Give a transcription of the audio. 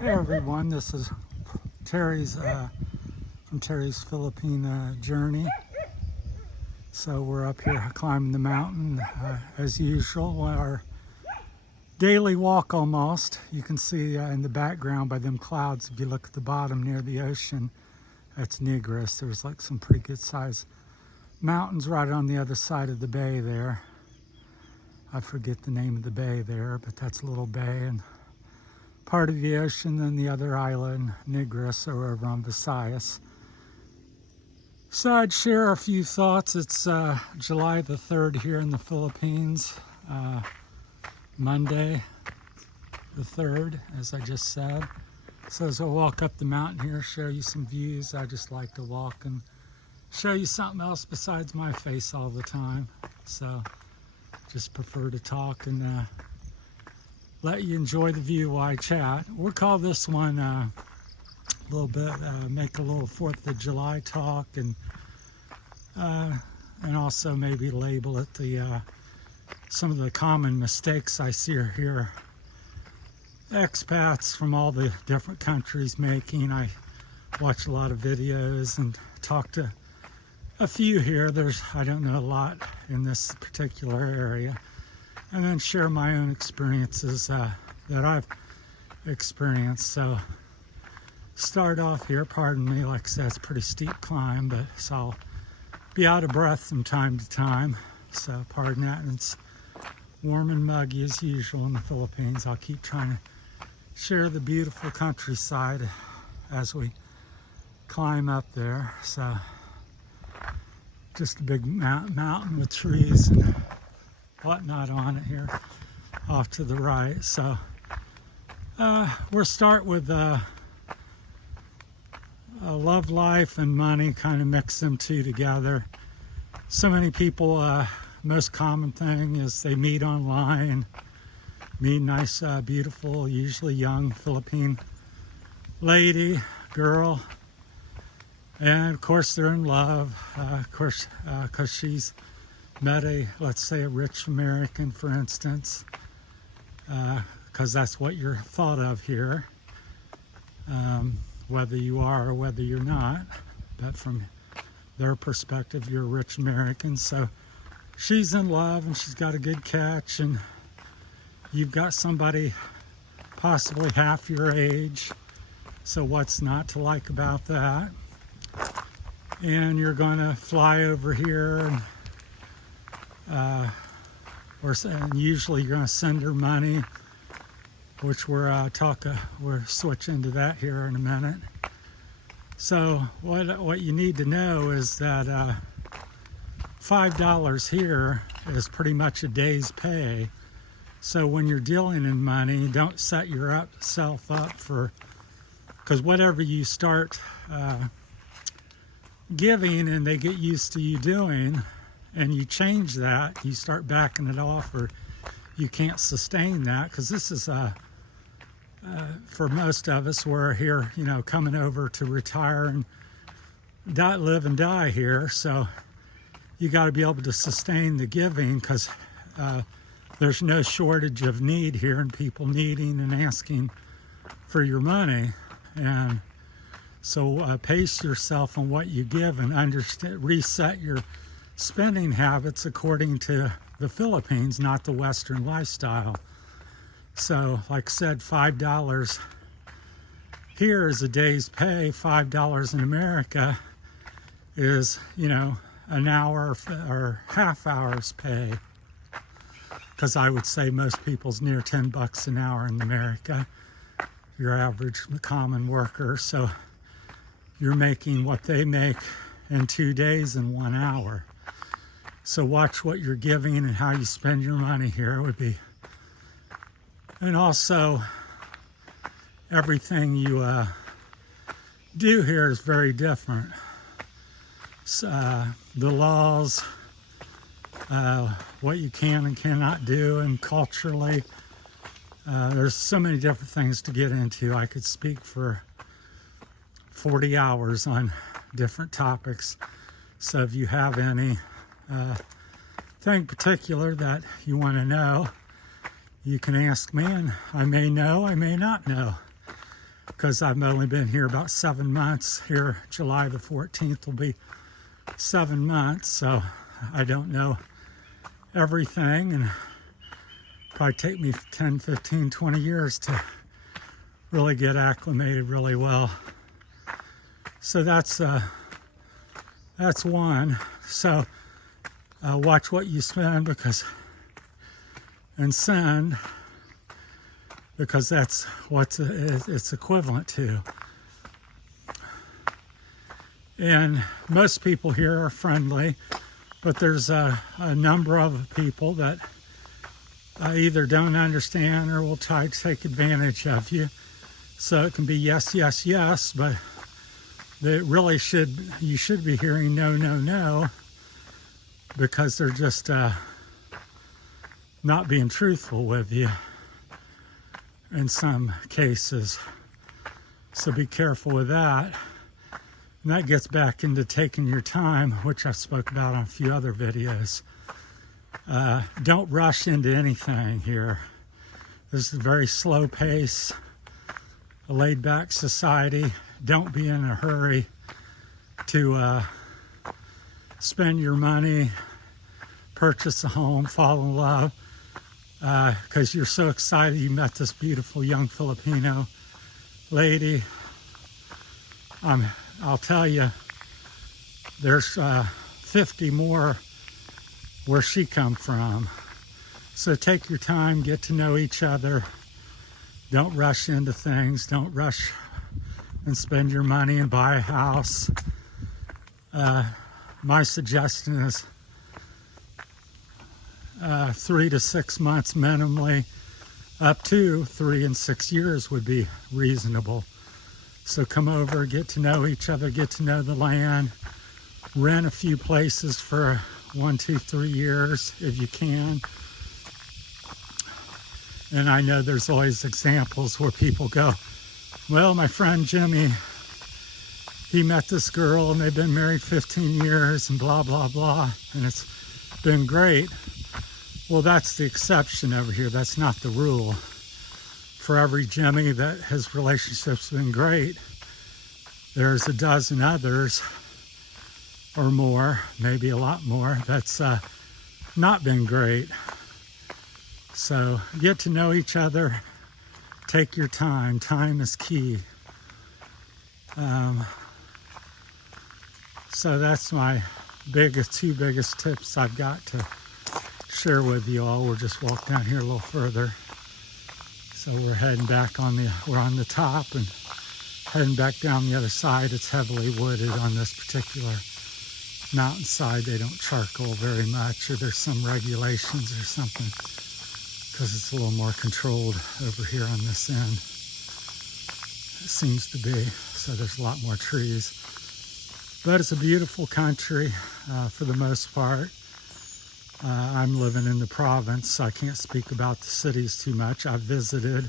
Hey everyone, this is Terry's from Terry's Philippine journey. So we're up here climbing the mountain as usual. Our daily walk almost. You can see in the background by them clouds, if you look at the bottom near the ocean, that's Negros. There's like some pretty good sized mountains right on the other side of the bay there. I forget the name of the bay there, but that's a little bay and part of the ocean. Then the other island, Negros, or over on Visayas. So I'd share a few thoughts. It's July the 3rd here in the Philippines, Monday the 3rd, as I just said. So as I walk up the mountain here, show you some views. I just like to walk and show you something else besides my face all the time. So just prefer to talk and let you enjoy the view while I chat. We'll call this one a little bit, make a little 4th of July talk, and also maybe label it the some of the common mistakes I see here expats from all the different countries making. I watch a lot of videos and talk to a few here. I don't know a lot in this particular area. And then share my own experiences that I've experienced. So start off here, pardon me, like I said, it's a pretty steep climb, but so I'll be out of breath from time to time. So pardon that. And it's warm and muggy as usual in the Philippines. I'll keep trying to share the beautiful countryside as we climb up there. So just a big mountain with trees and whatnot on it here off to the right. So we'll start with love life and money, kind of mix them two together. So many people, most common thing is they meet online, meet nice, beautiful, usually young Philippine lady, girl, and of course they're in love, of course, because she's met let's say a rich American, for instance, because that's what you're thought of here, whether you are or whether you're not, but from their perspective, you're a rich American. So she's in love and she's got a good catch, and you've got somebody possibly half your age. So what's not to like about that? And you're going to fly over here and and usually you're going to send her money, which we're switch into that here in a minute. So what you need to know is that $5 here is pretty much a day's pay. So when you're dealing in money, don't set yourself up for, because whatever you start giving and they get used to you doing, and you change that, you start backing it off, or you can't sustain that, because this is for most of us, we're here, coming over to retire and live and die here. So you got to be able to sustain the giving, because there's no shortage of need here and people needing and asking for your money. And so pace yourself on what you give and reset your spending habits according to the Philippines, not the Western lifestyle. So like I said, $5 here is a day's pay. $5 in America is, an hour or half hour's pay, because I would say most people's near $10 an hour in America, your average common worker. So you're making what they make in 2 days in 1 hour. So watch what you're giving and how you spend your money here would be. And also, everything you do here is very different. So, the laws, what you can and cannot do, and culturally, there's so many different things to get into. I could speak for 40 hours on different topics. So if you have any thing particular that you want to know, you can ask me, and I may know, I may not know. because I've only been here about 7 months. Here, July the 14th will be 7 months, so I don't know everything, and probably take me 10, 15, 20 years to really get acclimated really well. So that's one. So watch what you spend and send, because that's what it's equivalent to. And most people here are friendly, but there's a number of people that either don't understand or will try to take advantage of you. So it can be yes, yes, yes, but you should be hearing no, no, no, because they're just not being truthful with you in some cases. So be careful with that. And that gets back into taking your time, which I spoke about on a few other videos. Don't rush into anything here. This is a very slow pace, a laid back society. Don't be in a hurry to spend your money, purchase a home, fall in love, because you're so excited you met this beautiful young Filipino lady. I'll tell you, there's 50 more where she come from. So take your time, get to know each other. Don't rush into things. Don't rush and spend your money and buy a house. My suggestion is 3 to 6 months minimally, up to 3 and 6 years would be reasonable. So come over, get to know each other, get to know the land, rent a few places for 1, 2, 3 years if you can. And I know there's always examples where people go, well, my friend Jimmy, he met this girl and they've been married 15 years and blah, blah, blah, and it's been great. Well, that's the exception over here. That's not the rule. For every Jimmy that his relationship's been great, there's a dozen others or more, maybe a lot more, that's not been great. So get to know each other. Take your time. Time is key. So that's my two biggest tips I've got to share with you all. We'll just walk down here a little further. So we're heading back we're on the top and heading back down the other side. It's heavily wooded on this particular mountainside. They don't charcoal very much, or there's some regulations or something, because it's a little more controlled over here on this end. It seems to be. So there's a lot more trees. But it's a beautiful country for the most part. I'm living in the province, so I can't speak about the cities too much. I've visited